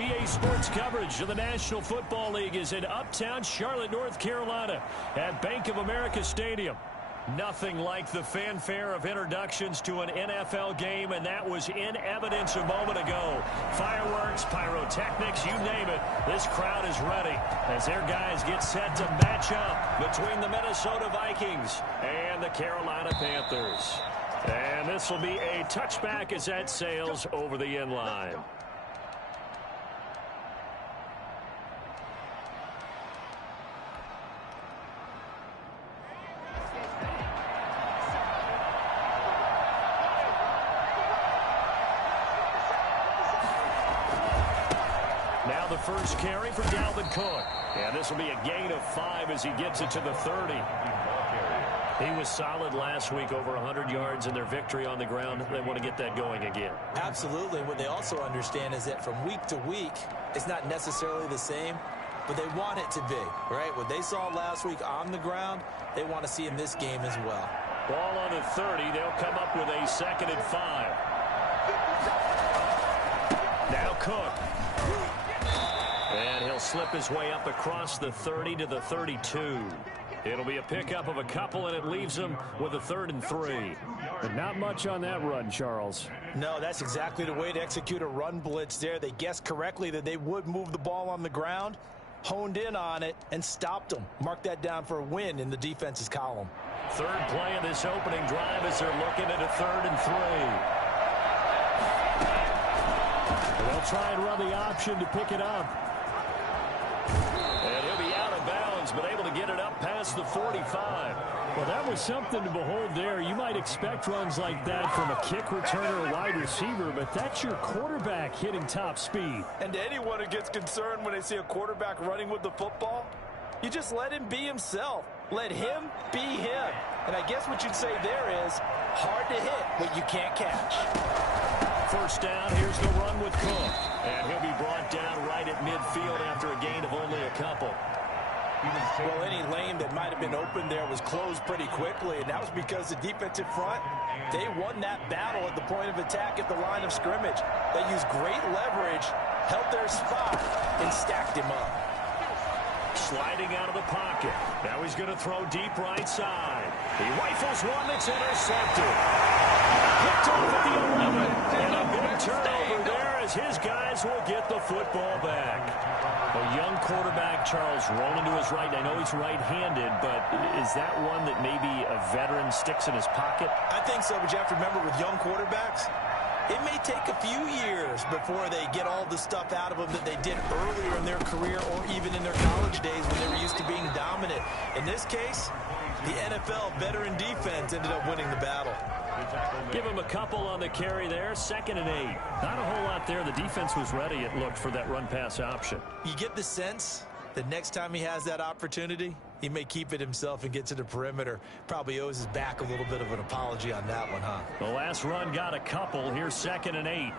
EA Sports coverage of the National Football League is in uptown Charlotte, North Carolina at Bank of America Stadium. Nothing like the fanfare of introductions to an NFL game, and that was in evidence a moment ago. Fireworks, pyrotechnics, you name it. This crowd is ready as their guys get set to match up between the Minnesota Vikings and the Carolina Panthers. And this will be a touchback as that sails over the end line. Now the first carry for Dalvin Cook. And this will be a gain of 5 as he gets it to the 30. He was solid last week, over 100 yards in their victory on the ground. They want to get that going again. Absolutely. What they also understand is that from week to week, it's not necessarily the same, but they want it to be, right? What they saw last week on the ground, they want to see in this game as well. Ball on the 30. They'll come up with a 2nd and 5. Now Cook. And he'll slip his way up across the 30 to the 32. It'll be a pickup of a couple, and it leaves them with a 3rd and 3. But not much on that run, Charles. No, that's exactly the way to execute a run blitz there. They guessed correctly that they would move the ball on the ground, honed in on it, and stopped them. Mark that down for a win in the defense's column. Third play of this opening drive as they're looking at a 3rd and 3. They'll try and run the option to pick it up. And he'll be out of bounds, but able to get it up past the 45. Well, that was something to behold there. You might expect runs like that from a kick returner or wide receiver, but that's your quarterback hitting top speed. And to anyone who gets concerned when they see a quarterback running with the football, you just let him be himself. Let him be him. And I guess what you'd say there is hard to hit what you can't catch. First down, here's the run with Cook. And he'll be brought down right at midfield after a gain of only a couple. Well, any lane that might have been open there was closed pretty quickly, and that was because the defensive front, they won that battle at the point of attack at the line of scrimmage. They used great leverage, held their spot, and stacked him up. Sliding out of the pocket. Now he's going to throw deep right side. He rifles one that's intercepted. Picked off at the 11. And a big turnover there as his guys will get the football back. A young quarterback, Charles, rolling to his right. I know he's right-handed, but is that one that maybe a veteran sticks in his pocket? I think so, but you have to remember with young quarterbacks, it may take a few years before they get all the stuff out of them that they did earlier in their career or even in their college days when they were used to being dominant. In this case, the NFL veteran defense ended up winning the battle. Give him a couple on the carry there. 2nd and 8. Not a whole lot there. The defense was ready, it looked, for that run-pass option. You get the sense that next time he has that opportunity, he may keep it himself and get to the perimeter. Probably owes his back a little bit of an apology on that one, huh? The last run got a couple. Here's 2nd and 8.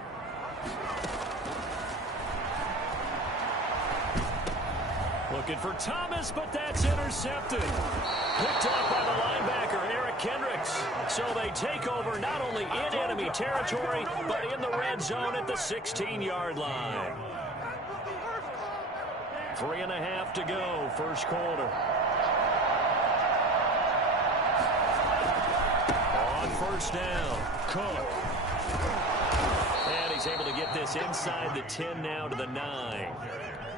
Looking for Thomas, but that's intercepted. Picked off by the linebacker, Eric Kendricks. So they take over not only in enemy territory, but in the red zone at the 16-yard line. 3.5 to go, first quarter. On first down, Cook. And he's able to get this inside the 10 now to the 9.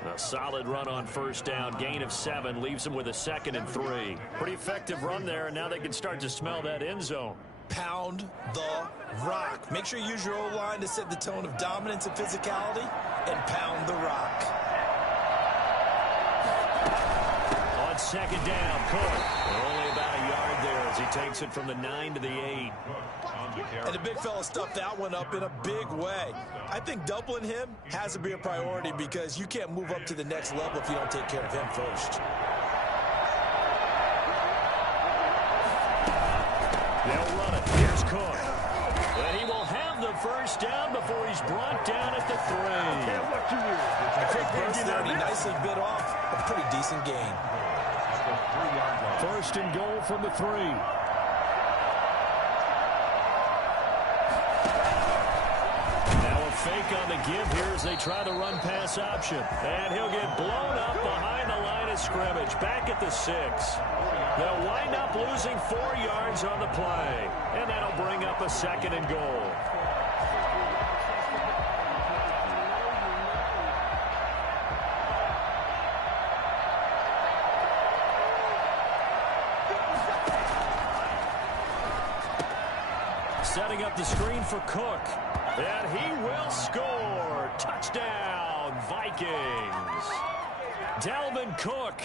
A solid run on first down, gain of 7, leaves them with a 2nd and 3. Pretty effective run there, and now they can start to smell that end zone. Pound the rock. Make sure you use your O-line to set the tone of dominance and physicality, and pound the rock. On 2nd down, Cook. Only about a yard there as he takes it from the 9 to the 8. And the big fella stuffed that one up in a big way. I think doubling him has to be a priority because you can't move up to the next level if you don't take care of him first. They'll run it. Here's Cook. And he will have the first down before he's brought down at the 3. A quick burst there, and he nicely bit off a pretty decent gain. First and goal from the 3. fake on the give here as they try the run-pass option. And he'll get blown up behind the line of scrimmage, back at the 6. They'll wind up losing 4 yards on the play, and that'll bring up a 2nd and goal. Setting up the screen for Cook. And he will score. Touchdown, Vikings. Dalvin Cook,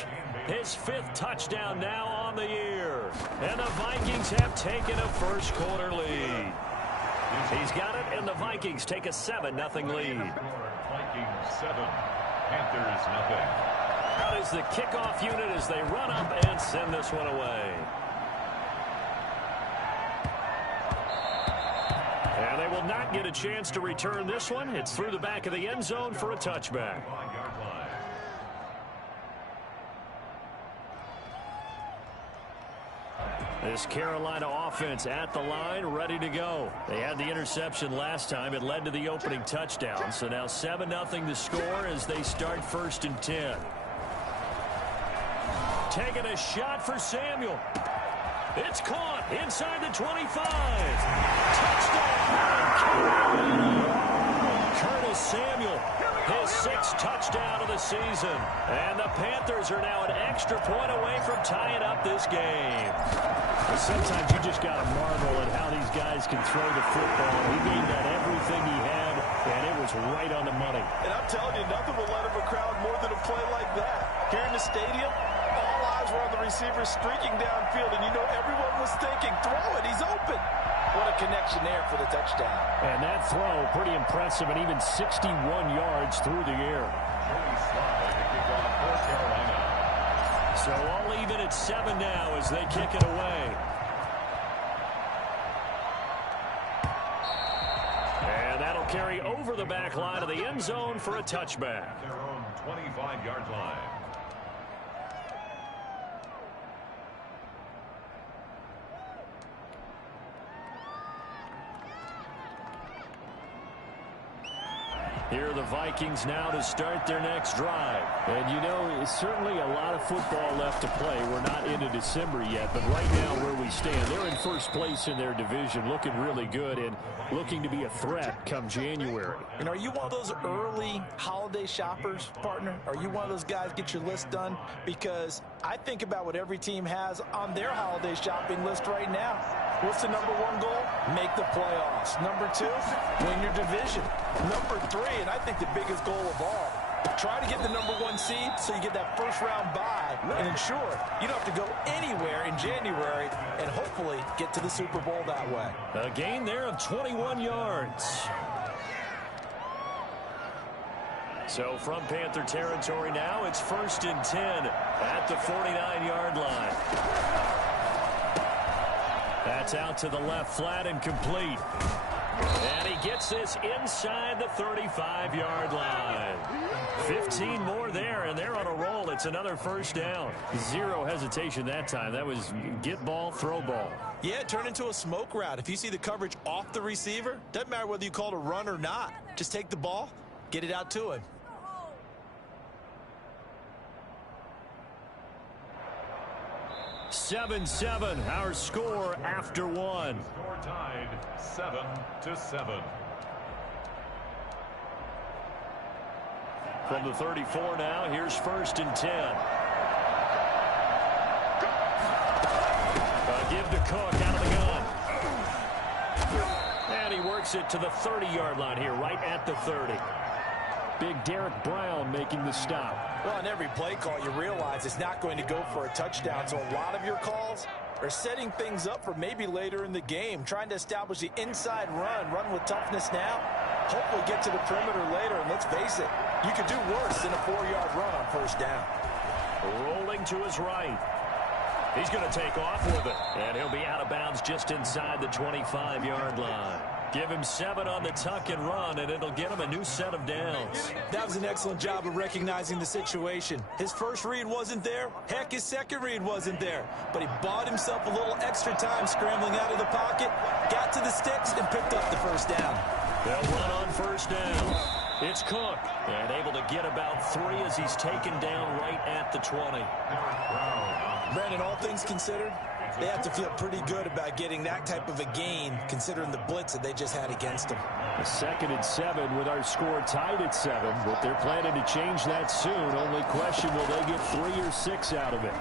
his 5th touchdown now on the year. And the Vikings have taken a first-quarter lead. He's got it, and the Vikings take a 7-0 lead. Vikings 7, Panthers nothing. Out is the kickoff unit as they run up and send this one away. And they will not get a chance to return this one. It's through the back of the end zone for a touchback. This Carolina offense at the line, ready to go. They had the interception last time. It led to the opening touchdown. So now 7-0 the score as they start 1st and 10. Taking a shot for Samuel. It's caught inside the 25. Touchdown! Curtis Samuel, his 6th touchdown of the season. And the Panthers are now an extra point away from tying up this game. Sometimes you just got to marvel at how these guys can throw the football. He gave that everything he had, and it was right on the money. And I'm telling you, nothing will let him a crowd more than a play like that. Here in the stadium, all eyes were on the receiver streaking downfield, and you know everyone was thinking, throw it, he's open. What a connection there for the touchdown. And that throw, pretty impressive, and even 61 yards through the air. So all even at 7 now as they kick it away. And that'll carry over the back line of the end zone for a touchback. Their own 25-yard line. Here are the Vikings now to start their next drive. And you know, it's certainly a lot of football left to play. We're not into December yet, but right now where we stand, they're in first place in their division, looking really good and looking to be a threat come January. And are you one of those early holiday shoppers, partner? Are you one of those guys get your list done? Because I think about what every team has on their holiday shopping list right now. What's the number 1 goal? Make the playoffs. Number 2, win your division. Number 3, and I think the biggest goal of all, try to get the number 1 seed so you get that first-round bye and ensure you don't have to go anywhere in January and hopefully get to the Super Bowl that way. A gain there of 21 yards. So from Panther territory now, it's 1st and 10 at the 49-yard line. That's out to the left flat and complete. And he gets this inside the 35-yard line. 15 more there, and they're on a roll. It's another first down. Zero hesitation that time. That was get ball, throw ball. Yeah, turn into a smoke route. If you see the coverage off the receiver, doesn't matter whether you call it a run or not. Just take the ball, get it out to him. Seven, our score after 1. Score tied 7-7. From the 34 now, here's 1st and 10. Give to Cook out of the gun. And he works it to the 30-yard line here, right at the 30. Big Derek Brown making the stop. Well, on every play call, you realize it's not going to go for a touchdown. So a lot of your calls are setting things up for maybe later in the game, trying to establish the inside run with toughness now, hopefully get to the perimeter later. And let's face it, you could do worse than a 4-yard run on first down. Rolling to his right. He's going to take off with it. And he'll be out of bounds just inside the 25-yard line. Give him 7 on the tuck and run, and it'll get him a new set of downs. That was an excellent job of recognizing the situation. His first read wasn't there. Heck, his second read wasn't there. But he bought himself a little extra time scrambling out of the pocket, got to the sticks, and picked up the first down. They'll run on first down. It's Cook, and able to get about 3 as he's taken down right at the 20. Brandon, all things considered, they have to feel pretty good about getting that type of a gain, considering the blitz that they just had against them. A 2nd and 7 with our score tied at 7, but they're planning to change that soon. Only question, will they get 3 or 6 out of it?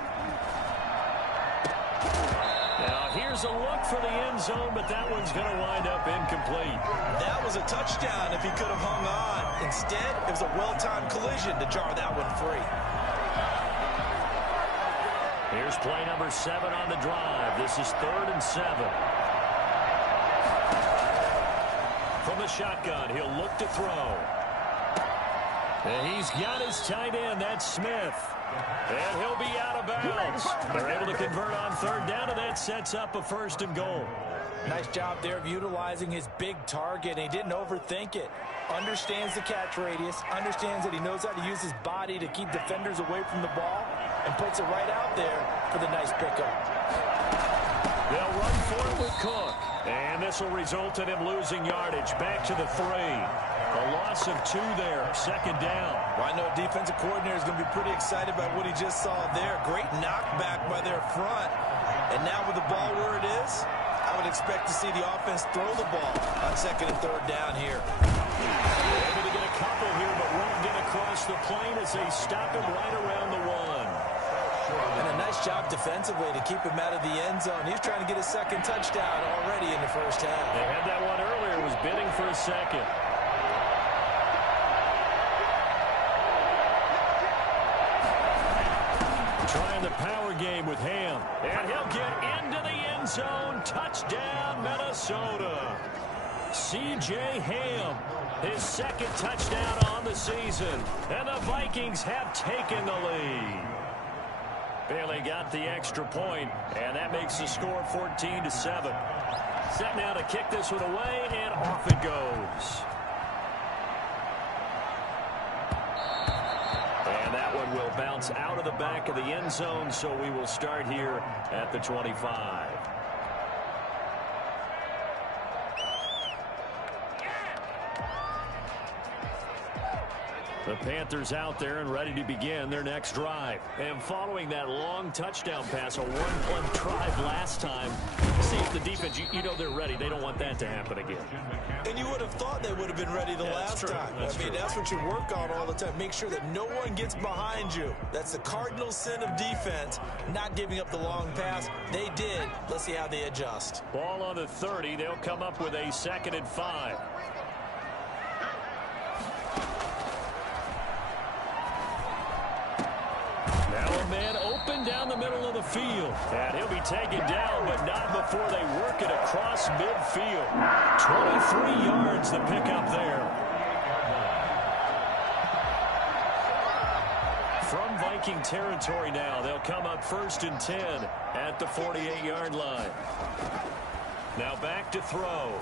Now here's a look for the end zone, but that one's going to wind up incomplete. That was a touchdown if he could have hung on. Instead, it was a well-timed collision to jar that one free. Here's play number 7 on the drive. This is 3rd and 7. From the shotgun, he'll look to throw. And he's got his tight end. That's Smith. And he'll be out of bounds. They're able to convert on 3rd down, and that sets up a 1st and goal. Nice job there of utilizing his big target. He didn't overthink it. Understands the catch radius. Understands that he knows how to use his body to keep defenders away from the ball. And puts it right out there for the nice pickup. They'll run for it with Cook. And this will result in him losing yardage. Back to the 3. A loss of 2 there. 2nd down. Well, I know defensive coordinator is going to be pretty excited about what he just saw there. Great knockback by their front. And now with the ball where it is, I would expect to see the offense throw the ball on 2nd and 3rd down here. They're able to get a couple here, but won't get across the plane as they stop him right around the 1. And a nice job defensively to keep him out of the end zone. He's trying to get his 2nd touchdown already in the 1st half. They had that one earlier, was bidding for a 2nd. Trying the power game with Ham. And he'll get into the end zone. Touchdown, Minnesota. C.J. Ham, his 2nd touchdown on the season. And the Vikings have taken the lead. Bailey got the extra point, and that makes the score 14-7. Set now to kick this one away, and off it goes. And that one will bounce out of the back of the end zone, so we will start here at the 25. The Panthers out there and ready to begin their next drive. And following that long touchdown pass, a one-play drive last time, see if the defense, you know they're ready. They don't want that to happen again. And you would have thought they would have been ready the last time. I mean, that's what you work on all the time. Make sure that no one gets behind you. That's the cardinal sin of defense, not giving up the long pass. They did. Let's see how they adjust. Ball on the 30. They'll come up with a 2nd and 5. Now a man open down the middle of the field. And he'll be taken down, but not before they work it across midfield. 23 yards to pick up there. From Viking territory now, they'll come up 1st and 10 at the 48-yard line. Now back to throw.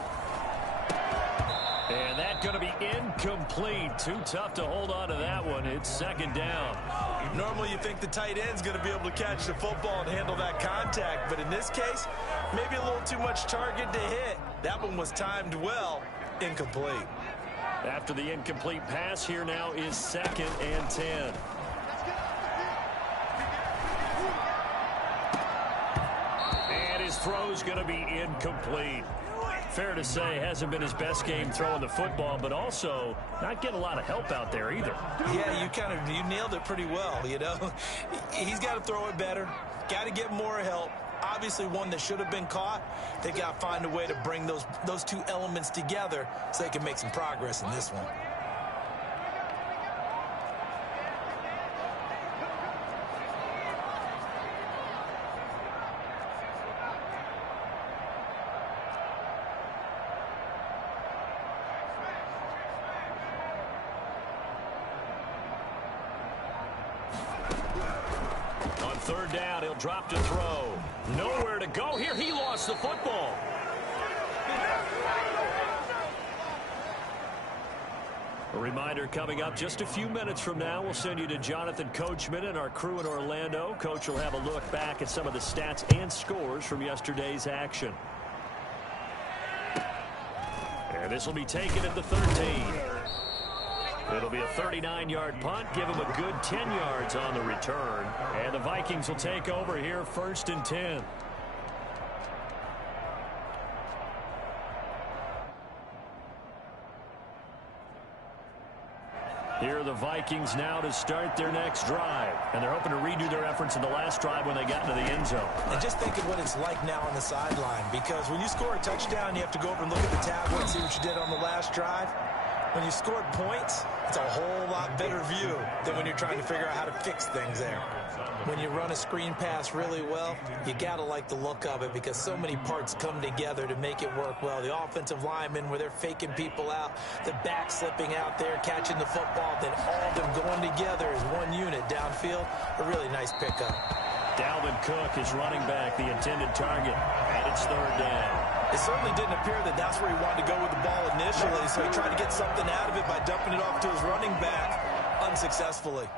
And that's going to be incomplete. Too tough to hold on to that one. It's 2nd down. Normally you think the tight end's going to be able to catch the football and handle that contact, but in this case, maybe a little too much target to hit. That one was timed well. Incomplete. After the incomplete pass, here now is 2nd and 10. And his throw's going to be incomplete. Fair to say, hasn't been his best game throwing the football, but also not getting a lot of help out there either. Yeah, you nailed it pretty well, you know. He's got to throw it better, got to get more help. Obviously one that should have been caught. They got to find a way to bring those two elements together so they can make some progress in this one. On 3rd down, he'll drop to throw. Nowhere to go here. He lost the football. A reminder coming up just a few minutes from now, we'll send you to Jonathan Coachman and our crew in Orlando. Coach will have a look back at some of the stats and scores from yesterday's action. And this will be taken at the 13. It'll be a 39-yard punt. Give them a good 10 yards on the return. And the Vikings will take over here, 1st and 10. Here are the Vikings now to start their next drive. And they're hoping to redo their efforts in the last drive when they got into the end zone. And just think of what it's like now on the sideline, because when you score a touchdown, you have to go over and look at the tablet and see what you did on the last drive. When you scored points, it's a whole lot better view than when you're trying to figure out how to fix things there. When you run a screen pass really well, you got to like the look of it because so many parts come together to make it work well. The offensive linemen, where they're faking people out, the back slipping out there, catching the football, then all of them going together as one unit downfield. A really nice pickup. Dalvin Cook is running back, the intended target, and it's 3rd down. It certainly didn't appear that that's where he wanted to go with the ball initially, so he tried to get something out of it by dumping it off to his running back unsuccessfully.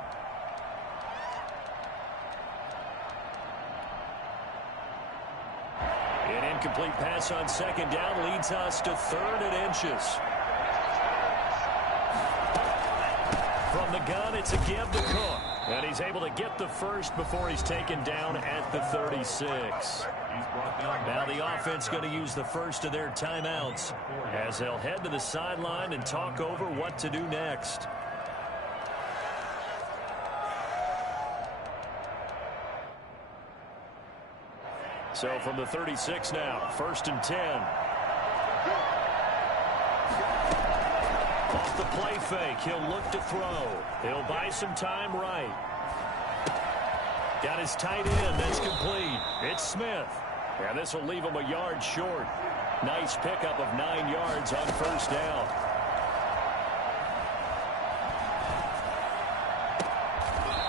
An incomplete pass on 2nd down leads us to 3rd and inches. From the gun, it's a give to Cook. And he's able to get the first before he's taken down at the 36. Now the offense going to use the first of their timeouts as they'll head to the sideline and talk over what to do next. So from the 36 now, 1st and 10. Off the play fake, he'll look to throw. He'll buy some time right. Got his tight end, that's complete. It's Smith. And this will leave him a yard short. Nice pickup of 9 yards on 1st down.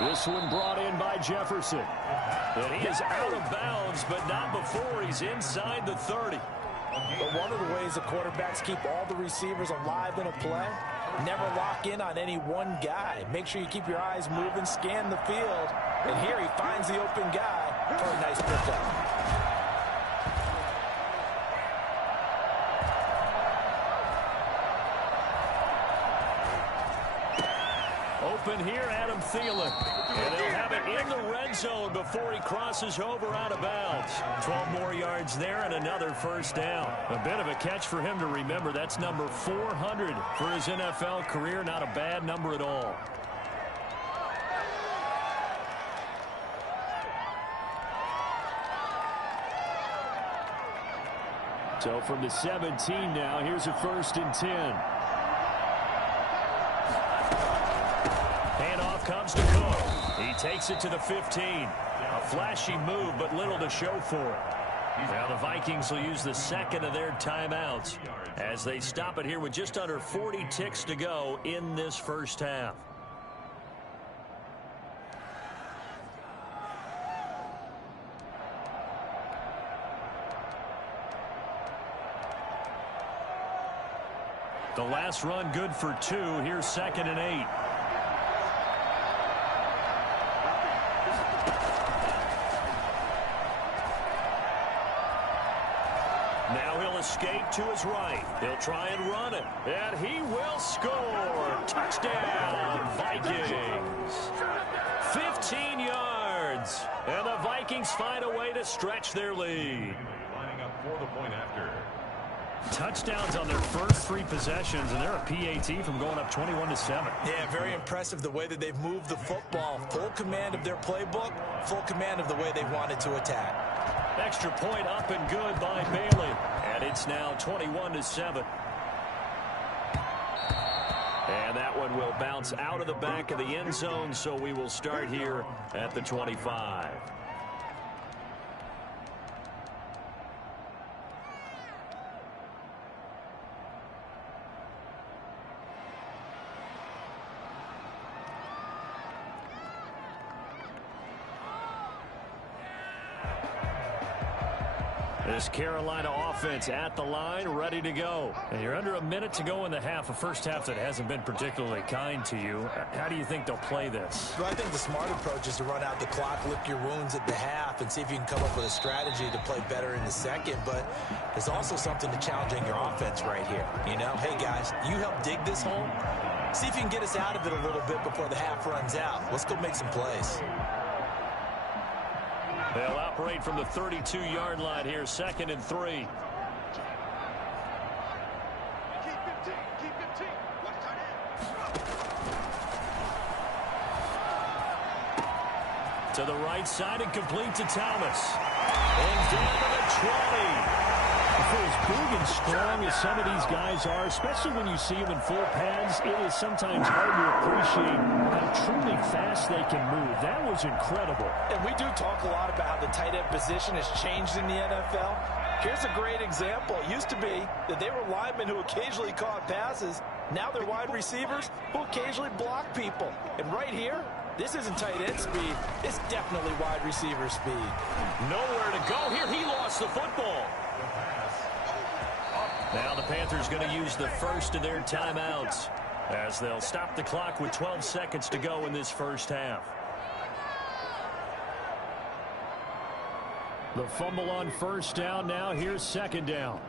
This one brought in by Jefferson. And he is out of bounds, but not before he's inside the 30. But one of the ways the quarterbacks keep all the receivers alive in a play, never lock in on any one guy. Make sure you keep your eyes moving, scan the field. And here he finds the open guy for a nice pickup. Open here, Adam Thielen. And they'll have it in the red zone before he crosses over out of bounds. 12 more yards there and another 1st down. A bit of a catch for him to remember. That's number 400 for his NFL career. Not a bad number at all. So from the 17 now, here's a 1st and 10. Handoff comes to Cook. He takes it to the 15. A flashy move, but little to show for it. Now the Vikings will use the 2nd of their timeouts as they stop it here with just under 40 ticks to go in this 1st half. The last run good for 2. Here's 2nd and 8. Now he'll escape to his right. He'll try and run it. And he will score. Touchdown, Vikings. 15 yards. And the Vikings find a way to stretch their lead. Lining up for the point after. Touchdowns on their first 3 possessions, and they're a PAT from going up 21-7. Yeah, very impressive the way that they've moved the football. Full command of their playbook, full command of the way they wanted to attack. Extra point up and good by Bailey. And it's now 21-7. And that one will bounce out of the back of the end zone, so we will start here at the 25. This Carolina offense at the line, ready to go. And you're under a minute to go in the half, a first half that hasn't been particularly kind to you. How do you think they'll play this? Well, I think the smart approach is to run out the clock, lick your wounds at the half, and see if you can come up with a strategy to play better in the second. But there's also something to challenging your offense right here. You know, hey, guys, you help dig this hole. See if you can get us out of it a little bit before the half runs out. Let's go make some plays. They'll operate from the 32-yard line here, 2nd and 3. To the right side and complete to Thomas. And down to the 20. For as big and strong as some of these guys are, especially when you see them in full pads, it is sometimes hard to appreciate how truly fast they can move. That was incredible. And we do talk a lot about how the tight end position has changed in the NFL. Here's a great example. It used to be that they were linemen who occasionally caught passes. Now they're wide receivers who occasionally block people. And right here, this isn't tight end speed. It's definitely wide receiver speed. Nowhere to go here. He lost the football. Now the Panthers going to use the first of their timeouts as they'll stop the clock with 12 seconds to go in this first half. The fumble on first down. Now here's second down.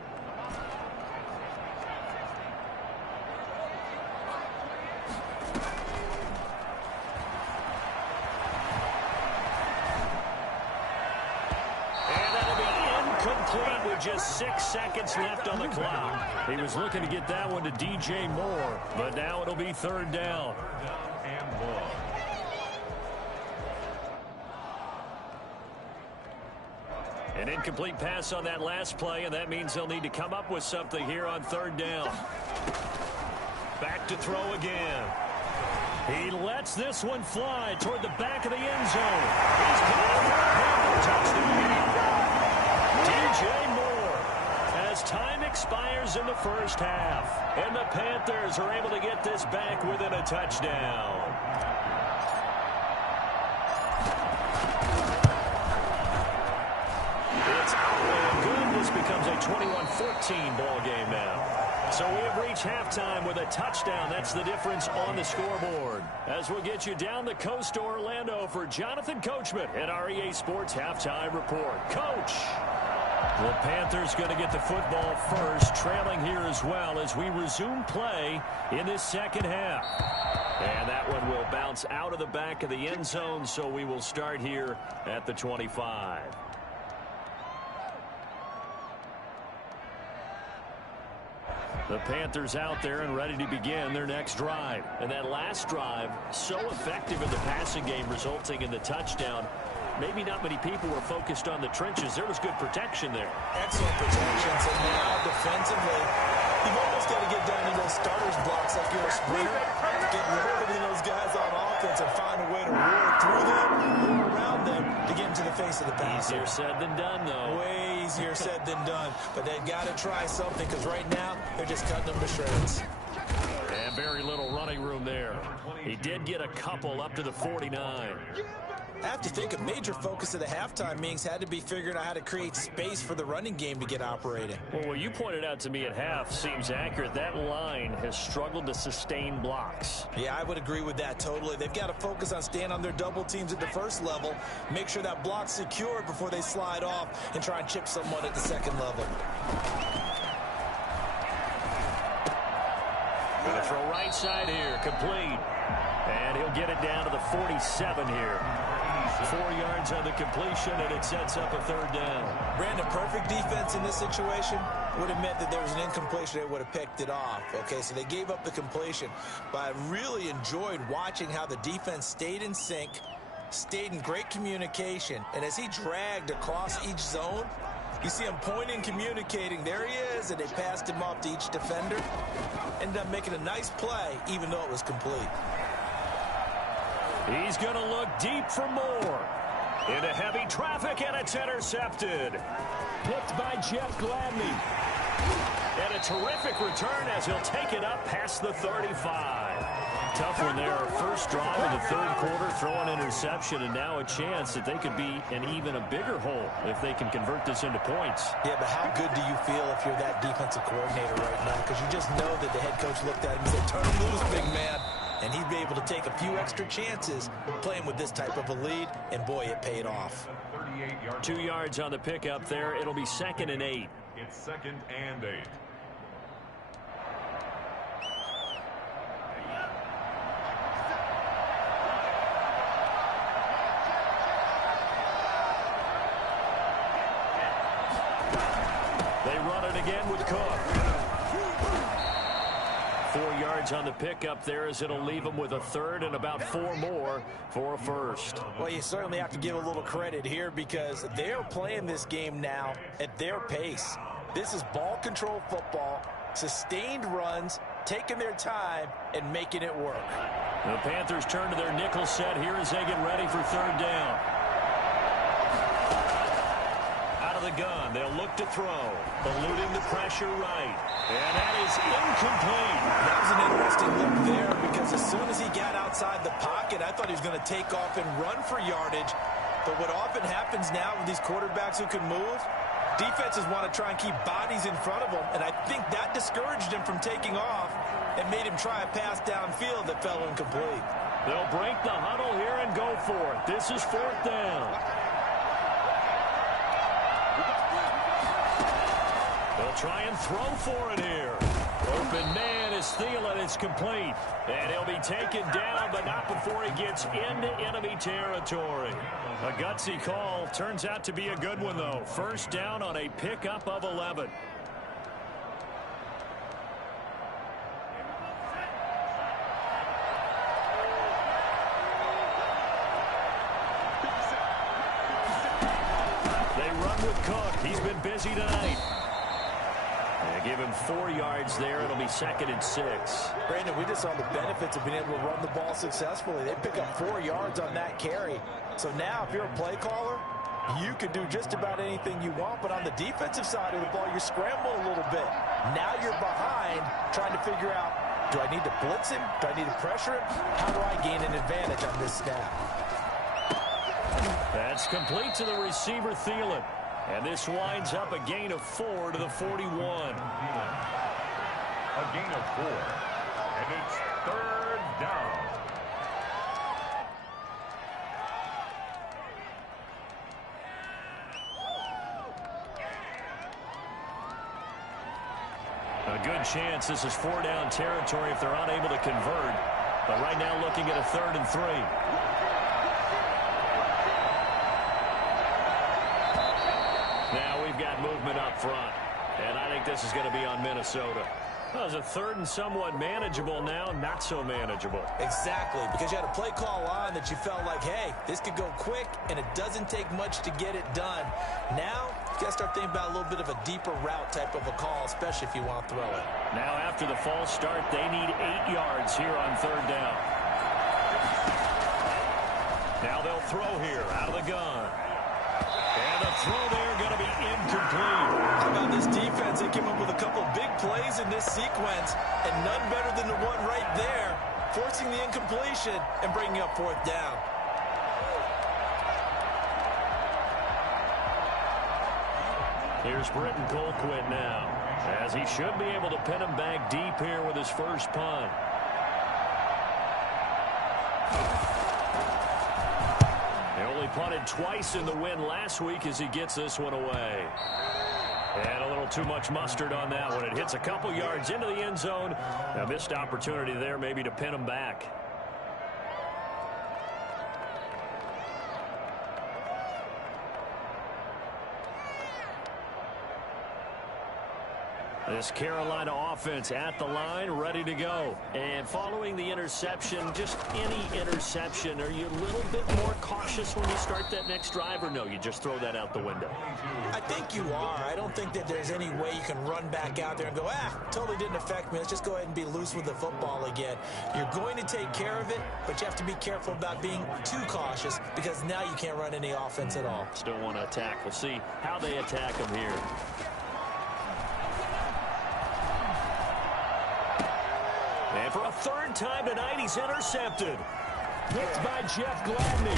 Just 6 seconds left on the clock. He was looking to get that one to DJ Moore, but now it'll be third down. An incomplete pass on that last play, and that means they'll need to come up with something here on third down. Back to throw again. He lets this one fly toward the back of the end zone. He's caught for a touchdown. DJ Moore. As time expires in the first half, and the Panthers are able to get this back within a touchdown. It's out and good. This becomes a 21-14 ball game now. So we have reached halftime with a touchdown. That's the difference on the scoreboard. As we'll get you down the coast to Orlando for Jonathan Coachman at our EA Sports Halftime Report. Coach! The Panthers going to get the football first, trailing here as well as we resume play in this second half. And that one will bounce out of the back of the end zone, so we will start here at the 25. The Panthers out there and ready to begin their next drive. And that last drive, so effective in the passing game, resulting in the touchdown. Maybe not many people were focused on the trenches. There was good protection there. Excellent protection. So now defensively, you've almost got to get down to those starters blocks like you're a sprinter. Get rid of those guys on offense and find a way to roar through them or around them to get into the face of the passer. Easier said than done, though. Way easier said than done. But they've got to try something because right now they're just cutting them to shreds. And very little running room there. He did get a couple up to the 49. I have to think a major focus of the halftime meetings had to be figuring out how to create space for the running game to get operating. Well, what you pointed out to me at half seems accurate. That line has struggled to sustain blocks. Yeah, I would agree with that totally. They've got to focus on staying on their double teams at the first level, make sure that block's secured before they slide off and try and chip someone at the second level. Gonna throw right side here, complete. And he'll get it down to the 47 here. 4 yards on the completion, and it sets up a third down. Brandon, perfect defense in this situation would have meant that there was an incompletion. They would have picked it off. Okay, so they gave up the completion. But I really enjoyed watching how the defense stayed in sync, stayed in great communication. And as he dragged across each zone, you see him pointing, communicating. There he is, and they passed him off to each defender. Ended up making a nice play, even though it was complete. He's going to look deep for Moore. Into heavy traffic, and it's intercepted. Picked by Jeff Gladney. And a terrific return as he'll take it up past the 35. Tough one there. First drive in the third quarter, throw an interception, and now a chance that they could be in even a bigger hole if they can convert this into points. Yeah, but how good do you feel if you're that defensive coordinator right now? Because you just know that the head coach looked at him and said, turn him loose, big man. And he'd be able to take a few extra chances playing with this type of a lead, and boy, it paid off. 2 yards on the pickup there. It'll be 2nd and 8. It's 2nd and 8. They run it again with Cook. 4 yards on the pickup there as it'll leave them with a third and about 4 more for a first. Well, you certainly have to give a little credit here because they're playing this game now at their pace. This is ball control football, sustained runs, taking their time, and making it work. The Panthers turn to their nickel set here as they get ready for third down. Out of the gun, they'll look to throw. Eluding the pressure right. And that is incomplete. That was an interesting look there because as soon as he got outside the pocket, I thought he was going to take off and run for yardage. But what often happens now with these quarterbacks who can move, defenses want to try and keep bodies in front of them, and I think that discouraged him from taking off and made him try a pass downfield that fell incomplete. They'll break the huddle here and go for it. This is 4th down. They'll try and throw for it here. Open man is Thielen. It's complete. And he'll be taken down, but not before he gets into enemy territory. A gutsy call. Turns out to be a good one, though. First down on a pickup of 11. They run with Cook. He's been busy tonight. Give him 4 yards there. It'll be 2nd and 6. Brandon, we just saw the benefits of being able to run the ball successfully. They pick up 4 yards on that carry. So now if you're a play caller, you can do just about anything you want. But on the defensive side of the ball, you scramble a little bit. Now you're behind trying to figure out, do I need to blitz him? Do I need to pressure him? How do I gain an advantage on this snap? That's complete to the receiver, Thielen. And this winds up a gain of 4 to the 41. A gain of 4. And it's 3rd down. A good chance this is 4-down territory if they're unable to convert. But right now looking at a 3rd and 3. Now we've got movement up front. And I think this is going to be on Minnesota. Well, it's a 3rd and somewhat manageable now, not so manageable. Exactly, because you had a play call on that you felt like, hey, this could go quick, and it doesn't take much to get it done. Now, you got to start thinking about a little bit of a deeper route type of a call, especially if you want to throw it. Now, after the false start, they need 8 yards here on 3rd down. Now they'll throw here out of the gun. And the throw there going to be incomplete. How about this defense? They came up with a couple big plays in this sequence, and none better than the one right there, forcing the incompletion and bringing up 4th down. Here's Britton Colquitt now, as he should be able to pin him back deep here with his first punt. He only punted twice in the win last week as he gets this one away. And a little too much mustard on that one. It hits a couple yards into the end zone. A missed opportunity there maybe to pin him back. This Carolina offense at the line, ready to go. And following the interception, just any interception, are you a little bit more cautious when you start that next drive, or no, you just throw that out the window? I think you are. I don't think that there's any way you can run back out there and go, totally didn't affect me. Let's just go ahead and be loose with the football again. You're going to take care of it, but you have to be careful about being too cautious because now you can't run any offense at all. Still want to attack. We'll see how they attack them here. And for a third time tonight he's intercepted. Picked by Jeff Gladney.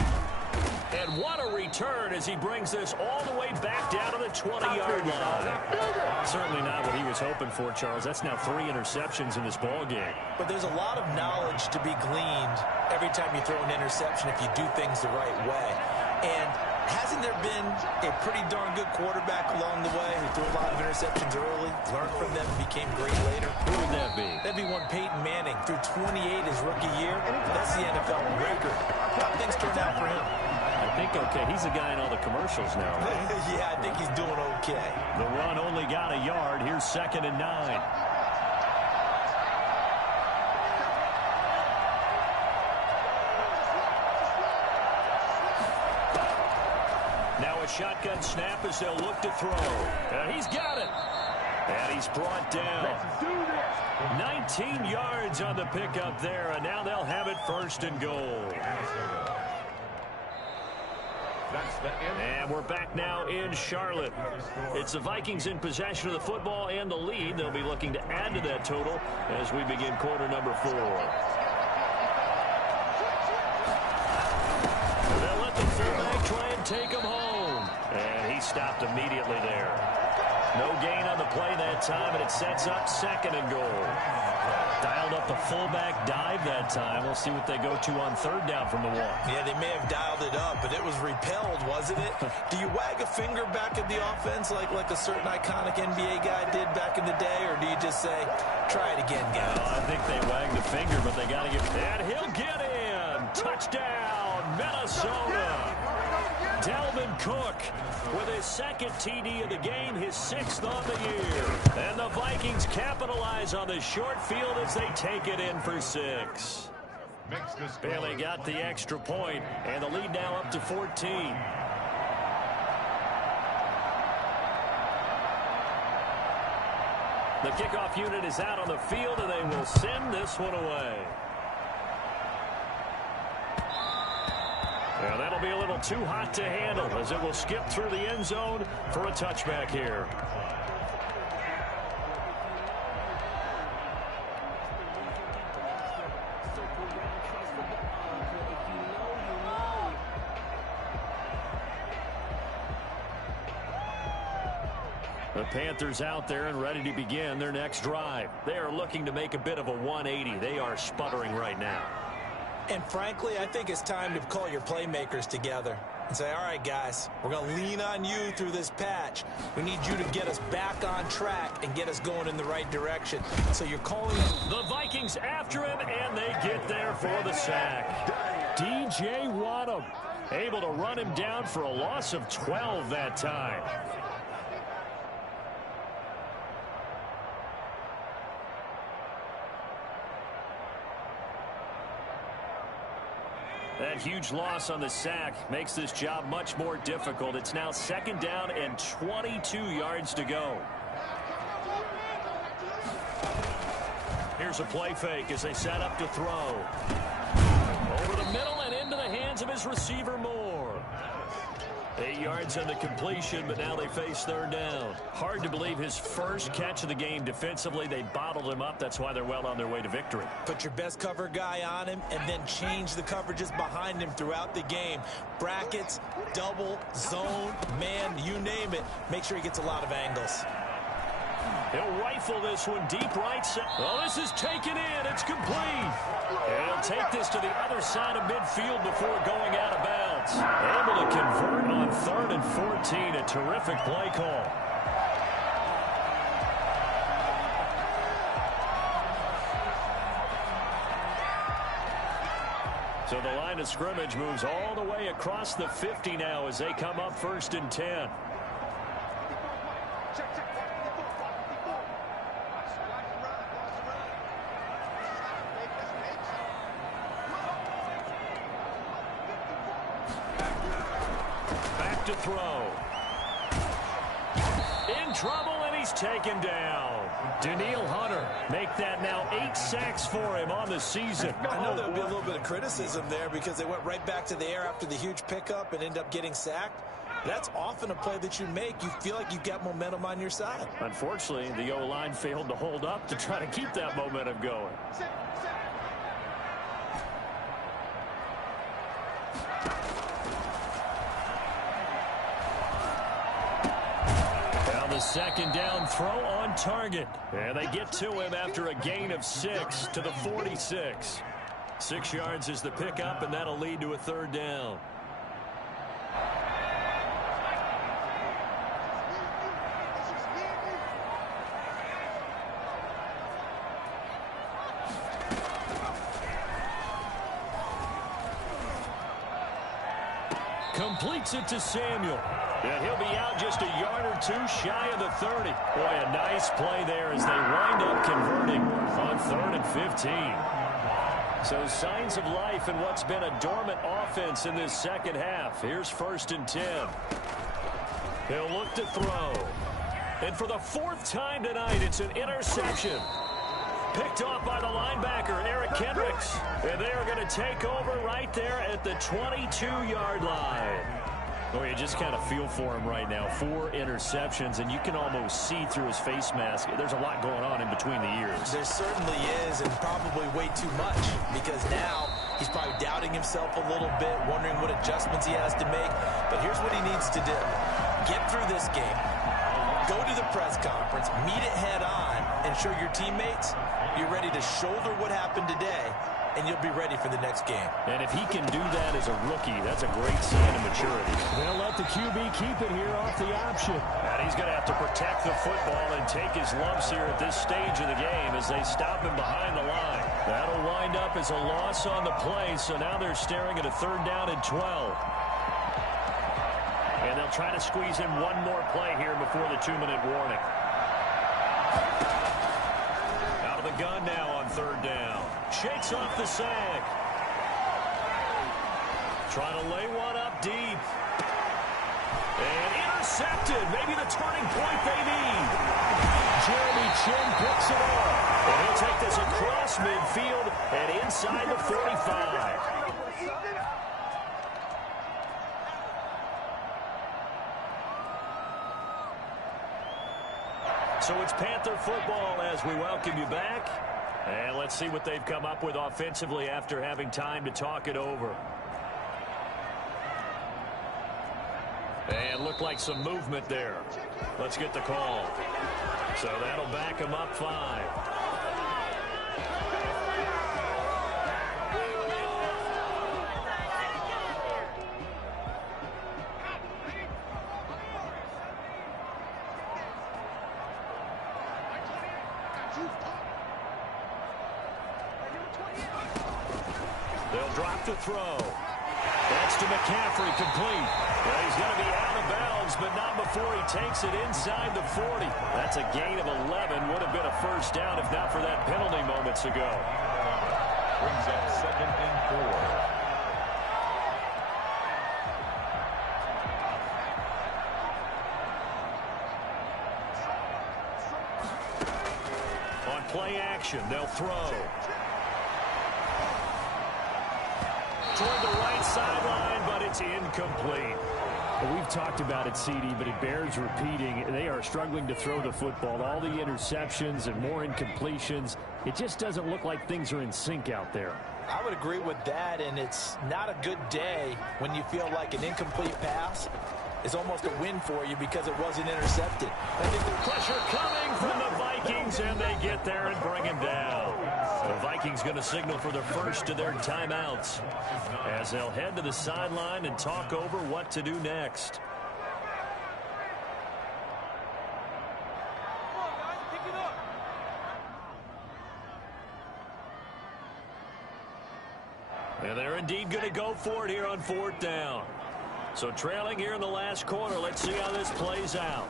And what a return as he brings this all the way back down to the 20-yard line. Certainly not what he was hoping for, Charles. That's now 3 interceptions in this ball game. But there's a lot of knowledge to be gleaned every time you throw an interception if you do things the right way. And hasn't there been a pretty darn good quarterback along the way who threw a lot of interceptions early, learned from them, and became great later? Who would that be? That'd be one Peyton Manning. Threw 28 his rookie year. That's the NFL record. How things turned out for him? I think okay. He's a guy in all the commercials now, right? Yeah, I think he's doing okay. The run only got a yard. Here's 2nd and 9. Now a shotgun snap as they'll look to throw. And he's got it. And he's brought down. 19 yards on the pickup there, and now they'll have it 1st and goal. And we're back now in Charlotte. It's the Vikings in possession of the football and the lead. They'll be looking to add to that total as we begin quarter number 4. They'll let the fullback try and take him home. And he stopped immediately there. No gain on the play that time, and it sets up 2nd and goal. Dialed up the fullback dive that time. We'll see what they go to on 3rd down from the 1. Yeah, they may have dialed it up, but it was repelled, wasn't it? Do you wag a finger back at the offense like a certain iconic NBA guy did back in the day, or do you just say, try it again, guys? I think they wagged the finger, but they got to get... And he'll get in! Touchdown, Minnesota! Dalvin Cook with his 2nd TD of the game, his 6th on the year. And the Vikings capitalize on the short field as they take it in for 6. Bailey got the extra point, and the lead now up to 14. The kickoff unit is out on the field, and they will send this one away. Yeah, that'll be a little too hot to handle as it will skip through the end zone for a touchback here. The Panthers out there and ready to begin their next drive. They are looking to make a bit of a 180. They are sputtering right now. And frankly, I think it's time to call your playmakers together and say, all right, guys, we're going to lean on you through this patch. We need you to get us back on track and get us going in the right direction. So you're calling the Vikings after him, and they get there for the sack. DJ Wadham able to run him down for a loss of 12 that time. That huge loss on the sack makes this job much more difficult. It's now 2nd down and 22 yards to go. Here's a play fake as they set up to throw. Over the middle and into the hands of his receiver Moore. 8 yards on the completion, but now they face 3rd down. Hard to believe his first catch of the game defensively. They bottled him up. That's why they're well on their way to victory. Put your best cover guy on him and then change the coverages behind him throughout the game. Brackets, double, zone, man, you name it. Make sure he gets a lot of angles. He'll rifle this one deep right side. Well, this is taken in. It's complete. And he'll take this to the other side of midfield before going out of bounds. Able to convert on 3rd and 14. A terrific play call. So the line of scrimmage moves all the way across the 50 now as they come up 1st and 10. Back to throw. In trouble, and he's taken down. Danielle Hunter make that now 8 sacks for him on the season. I know there would be a little bit of criticism there because they went right back to the air after the huge pickup and end up getting sacked. That's often a play that you make. You feel like you've got momentum on your side. Unfortunately, the O-line failed to hold up to try to keep that momentum going. second down throw on target. And they get to him after a gain of 6 to the 46. 6 yards is the pickup, and that'll lead to a third down. Completes it to Samuel. And he'll be out just a yard or two shy of the 30. Boy, a nice play there as they wind up converting on 3rd and 15. So signs of life in what's been a dormant offense in this second half. Here's 1st and 10. He'll look to throw. And for the 4th time tonight, it's an interception. Picked off by the linebacker, Eric Kendricks. And they are going to take over right there at the 22-yard line. Well, you just kind of feel for him right now. 4 interceptions, and you can almost see through his face mask. There's a lot going on in between the ears. There certainly is, and probably way too much, because now he's probably doubting himself a little bit, wondering what adjustments he has to make. But here's what he needs to do. Get through this game. Go to the press conference, meet it head on, and show your teammates you're ready to shoulder what happened today, and you'll be ready for the next game. And if he can do that as a rookie, that's a great sign of maturity. They'll let the QB keep it here off the option. And he's going to have to protect the football and take his lumps here at this stage of the game as they stop him behind the line. That'll wind up as a loss on the play, so now they're staring at a 3rd down and 12. And they'll try to squeeze in one more play here before the 2-minute warning. Out of the gun now on 3rd down. Shakes off the sack. Trying to lay one up deep. And intercepted. Maybe the turning point they need. Jeremy Chinn picks it up. And he'll take this across midfield and inside the 45. So it's Panther football as we welcome you back. And let's see what they've come up with offensively after having time to talk it over. And looked like some movement there. Let's get the call. So that'll back them up 5. They'll drop to throw. That's to McCaffrey, complete. Well, he's going to be out of bounds, but not before he takes it inside the 40. That's a gain of 11. Would have been a 1st down if not for that penalty moments ago. Brings up 2nd and 4. On play action, they'll throw. Toward the right sideline, but it's incomplete. Well, we've talked about it, CD, but it bears repeating. They are struggling to throw the football. All the interceptions and more incompletions. It just doesn't look like things are in sync out there. I would agree with that, and it's not a good day when you feel like an incomplete pass is almost a win for you because it wasn't intercepted. I think the pressure coming from the Vikings, and they get there and bring him down. The Vikings going to signal for the first of their timeouts as they'll head to the sideline and talk over what to do next. And they're indeed going to go for it here on 4th down. So trailing here in the last quarter. Let's see how this plays out.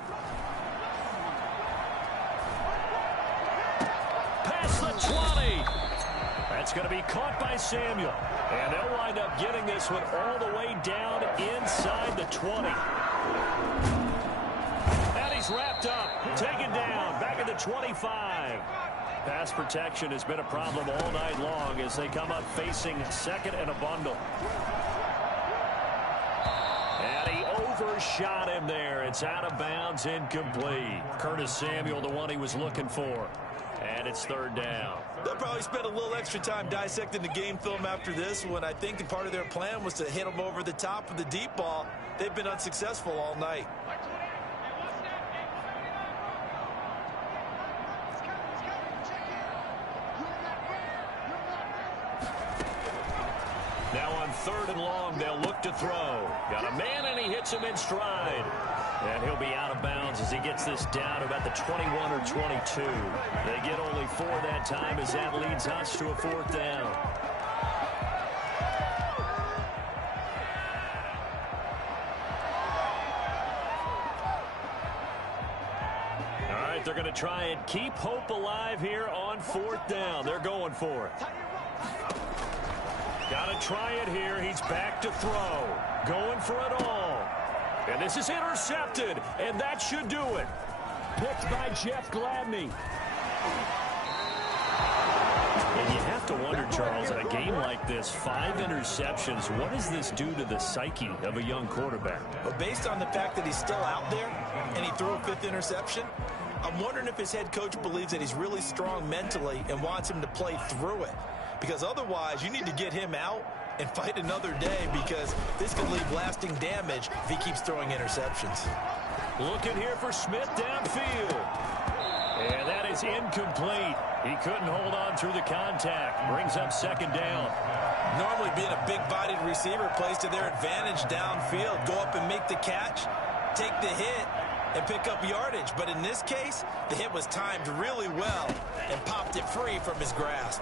Past the 20. That's going to be caught by Samuel. And they'll wind up getting this one all the way down inside the 20. And he's wrapped up. Taken down. Back at the 25. Pass protection has been a problem all night long as they come up facing 2nd and a bundle. And he overshot him there. It's out of bounds, incomplete. Curtis Samuel, the one he was looking for. And it's 3rd down. They'll probably spend a little extra time dissecting the game film after this one. I think part of their plan was to hit him over the top of the deep ball. They've been unsuccessful all night. Now on 3rd and long, they'll look to throw. Got a man, and he hits him in stride. And he'll be out of bounds as he gets this down to about the 21 or 22. They get only 4 that time as that leads us to a 4th down. All right, they're going to try and keep hope alive here on 4th down. They're going for it. Got to try it here. He's back to throw. Going for it all. And this is intercepted, and that should do it. Picked by Jeff Gladney. And you have to wonder, Charles, in a game like this, 5 interceptions, what does this do to the psyche of a young quarterback? But based on the fact that he's still out there and he threw a 5th interception, I'm wondering if his head coach believes that he's really strong mentally and wants him to play through it. Because otherwise, you need to get him out and fight another day, because this could leave lasting damage if he keeps throwing interceptions. Looking here for Smith downfield. And that is incomplete. He couldn't hold on through the contact. Brings up 2nd down. Normally being a big-bodied receiver plays to their advantage downfield. Go up and make the catch, take the hit, and pick up yardage. But in this case, the hit was timed really well and popped it free from his grasp.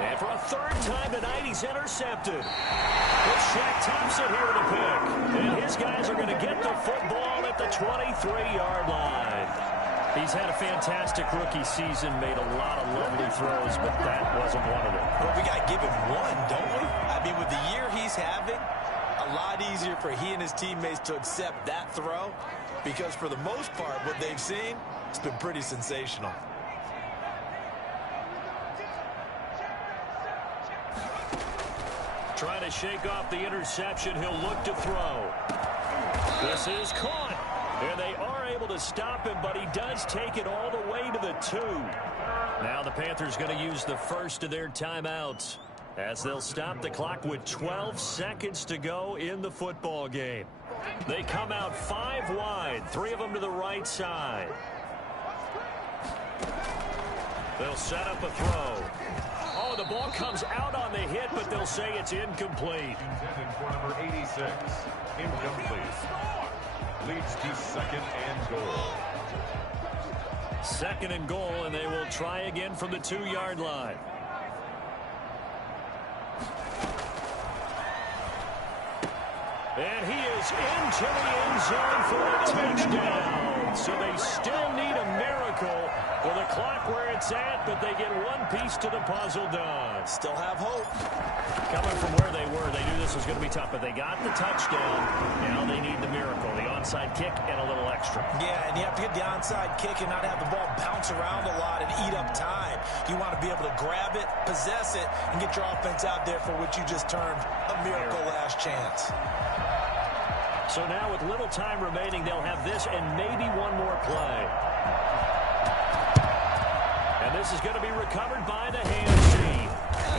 And for a 3rd time tonight, he's intercepted. It's Shaq Thompson here to pick. And his guys are going to get the football at the 23-yard line. He's had a fantastic rookie season, made a lot of lovely throws, but that wasn't one of them. Well, we got to give him one, don't we? I mean, with the year he's having, a lot easier for he and his teammates to accept that throw, because for the most part, what they've seen, it's been pretty sensational. Trying to shake off the interception. He'll look to throw. This is caught. And they are able to stop him, but he does take it all the way to the 2. Now the Panthers going to use the first of their timeouts as they'll stop the clock with 12 seconds to go in the football game. They come out 5 wide, 3 of them to the right side. They'll set up a throw. Oh, the ball comes out on the hit, but they'll say it's incomplete. Intended for number 86. Incomplete. Leads to 2nd and goal. 2nd and goal, and they will try again from the 2-yard line. And he is into the end zone for a touchdown. So they still need a miracle with the clock where it's at, but they get one piece to the puzzle done. Still have hope. Coming from where they were, they knew this was going to be tough, but they got the touchdown. Now they need the miracle, the onside kick and a little extra. Yeah, and you have to get the onside kick and not have the ball bounce around a lot and eat up time. You want to be able to grab it, possess it, and get your offense out there for what you just termed a miracle last chance. So now with little time remaining, they'll have this and maybe one more play. And this is going to be recovered by the hands team.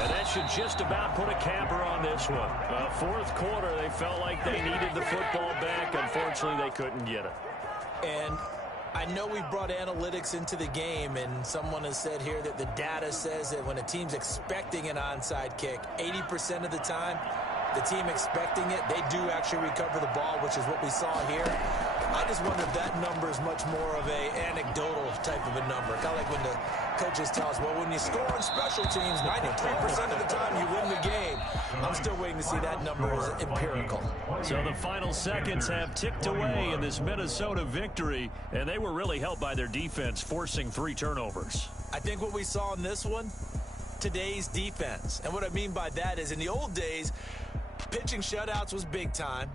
And that should just about put a capper on this one. 4th quarter, they felt like they needed the football back. Unfortunately, they couldn't get it. And I know we brought analytics into the game, and someone has said here that the data says that when a team's expecting an onside kick, 80% of the time, the team expecting it, they do actually recover the ball, which is what we saw here. I just wonder if that number is much more of a anecdotal type of a number. Kind of like when the coaches tell us, well, when you score on special teams, 93% of the time you win the game. I'm still waiting to see that number as empirical. So the final seconds have ticked away in this Minnesota victory, and they were really helped by their defense, forcing 3 turnovers. I think what we saw in this one, today's defense. And what I mean by that is in the old days, pitching shutouts was big time.